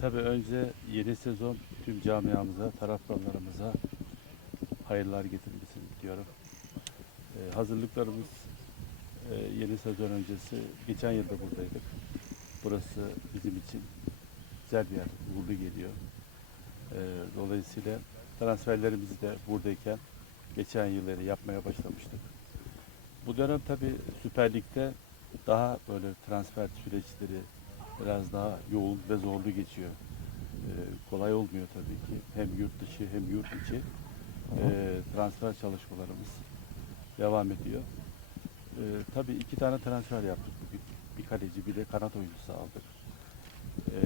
Tabii önce yeni sezon tüm camiamıza, taraftarlarımıza hayırlar getirmesini diliyorum. Ee, hazırlıklarımız e, yeni sezon öncesi geçen yılda buradaydık. Burası bizim için güzel bir yer, uğurlu geliyor. Ee, dolayısıyla transferlerimizi de buradayken geçen yılları yapmaya başlamıştık. Bu dönem tabii Süper Lig'de daha böyle transfer süreçleri biraz daha yoğun ve zorlu geçiyor. Ee, kolay olmuyor tabii ki. Hem yurt dışı hem yurt içi ee, transfer çalışmalarımız devam ediyor. Ee, tabii iki tane transfer yaptık bugün. Bir kaleci bir de kanat oyuncusu aldık. Ee,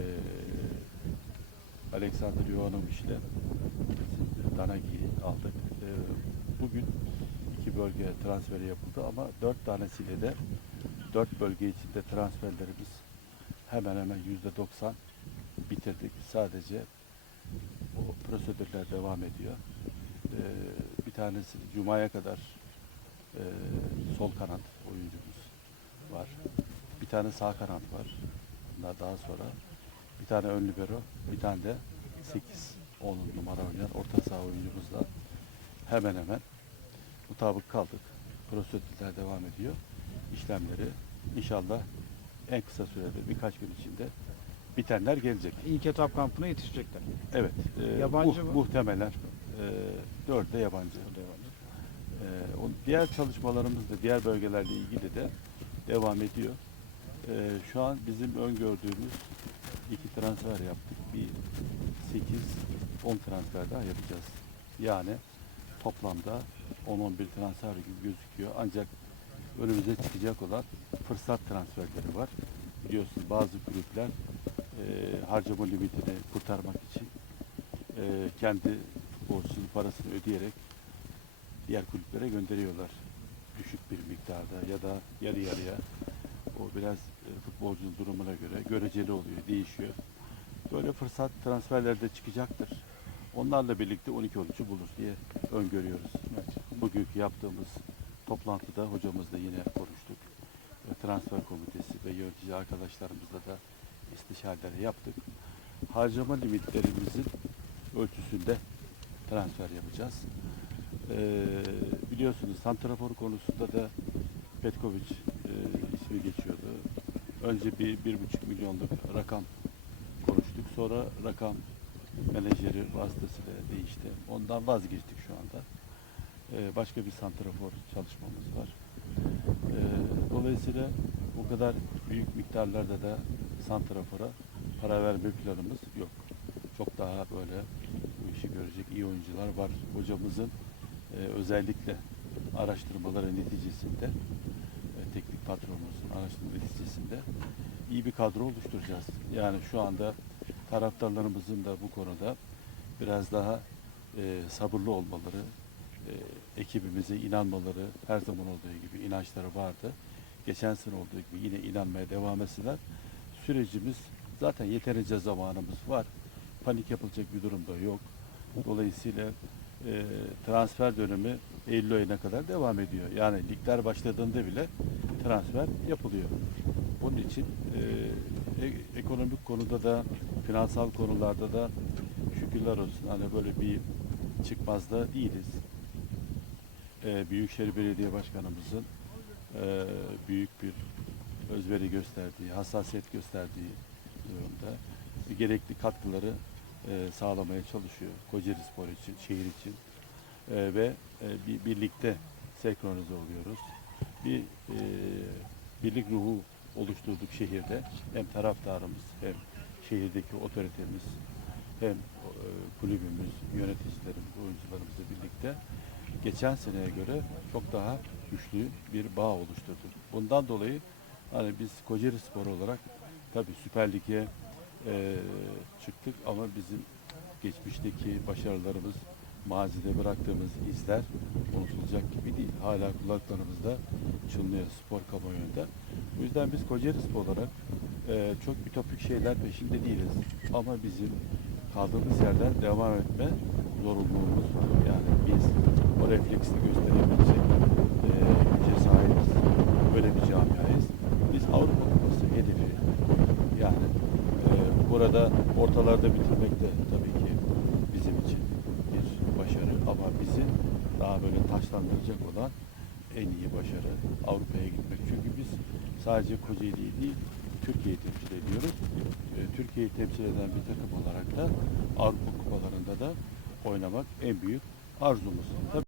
Alexander Jovanovic ile Danagi'yi aldık. Ee, bugün iki bölge transferi yapıldı ama dört tanesiyle de dört bölge içinde transferlerimiz hemen hemen yüzde doksan bitirdik. Sadece o prosedürler devam ediyor. Ee, bir tanesi Cuma'ya kadar e, sol kanat oyuncumuz var. Bir tane sağ kanat var. Bunlar daha sonra. Bir tane ön libero, bir tane de 8-10 numara oynayan orta saha oyuncumuzla hemen hemen mutabık kaldık. Prosedürler devam ediyor. İşlemleri inşallah en kısa sürede birkaç gün içinde bitenler gelecek. İlk etap kampına yetişecekler. Evet. e, Yabancı muh- mı? Muhtemelen. E, dört de yabancı. E, o diğer çalışmalarımız da diğer bölgelerle ilgili de devam ediyor. E, şu an bizim öngördüğümüz iki transfer yaptık. Bir 8-10 transfer daha yapacağız. Yani toplamda 10-11 transfer gibi gözüküyor. Ancak önümüze çıkacak olan fırsat transferleri var. Biliyorsunuz bazı kulüpler e, harcama limitini kurtarmak için e, kendi futbolcusunun parasını ödeyerek diğer kulüplere gönderiyorlar. Düşük bir miktarda ya da yarı yarıya. O biraz e, futbolcunun durumuna göre göreceli oluyor, değişiyor. Böyle fırsat transferleri de çıkacaktır. Onlarla birlikte 12 oyuncu bulur diye öngörüyoruz. Bugünkü yaptığımız toplantıda hocamızla yine konuştuk. E, Transfer komitesi ve yönetici arkadaşlarımızla da istişareleri yaptık. Harcama limitlerimizin ölçüsünde transfer yapacağız. Ee, biliyorsunuz santrafor konusunda da Petkovic e, ismi geçiyordu. Önce bir, bir buçuk milyonluk rakam konuştuk. Sonra rakam menajeri vasıtasıyla değişti. Ondan vazgeçtik şu anda. Ee, başka bir santrafor çalışmamız var. Ee, dolayısıyla bu kadar büyük miktarlarda da santrafora para verme planımız yok. Çok daha böyle bu işi görecek iyi oyuncular var. Hocamızın e, özellikle araştırmaları neticesinde e, teknik patronumuzun araştırma neticesinde iyi bir kadro oluşturacağız. Yani şu anda taraftarlarımızın da bu konuda biraz daha e, sabırlı olmaları, e, ekibimize inanmaları her zaman olduğu gibi inançları vardı. Geçen sene olduğu gibi yine inanmaya devam etsinler. Sürecimiz zaten yeterince zamanımız var. Panik yapılacak bir durum da yok. Dolayısıyla e, transfer dönemi Eylül ayına kadar devam ediyor. Yani ligler başladığında bile transfer yapılıyor. Bunun için e, e- ekonomik konuda da finansal konularda da şükürler olsun hani böyle bir çıkmazda değiliz. E, Büyükşehir Belediye Başkanımızın e, büyük bir özveri gösterdiği, hassasiyet gösterdiği durumda gerekli katkıları e, sağlamaya çalışıyor. Kocaeli Spor için, şehir için E, ve e, bir, birlikte senkronize oluyoruz. Bir e, birlik ruhu oluşturduk şehirde. Hem taraftarımız hem şehirdeki otoritemiz hem e, kulübümüz, yöneticilerimiz, oyuncularımızla birlikte geçen seneye göre çok daha güçlü bir bağ oluşturduk. Bundan dolayı hani biz Kocaeli Spor olarak tabii Süper Lig'e e, çıktık ama bizim geçmişteki başarılarımız, mazide bıraktığımız izler unutulacak gibi değil. Hala kulaklarımızda çınlıyor spor kamuoyunda. Bu yüzden biz Kocaeli Spor olarak e, çok ütopik şeyler peşinde değiliz. Ama bizim kaldığımız yerden devam etme zorunluluğumuz var. Yani biz o refleksi gösterebilecek e, sahibiz. Böyle bir camiayız. Biz Avrupa Kupası hedefi yani e, bu burada ortalarda bitirmek de tabii ki bizim için bir başarı ama bizi daha böyle taşlandıracak olan en iyi başarı Avrupa'ya gitmek. Çünkü biz sadece Kocaeli'yi değil, Türkiye'yi temsil ediyoruz. Ee, Türkiye'yi temsil eden bir takım olarak da Avrupa kupalarında da oynamak en büyük arzumuz. Tabii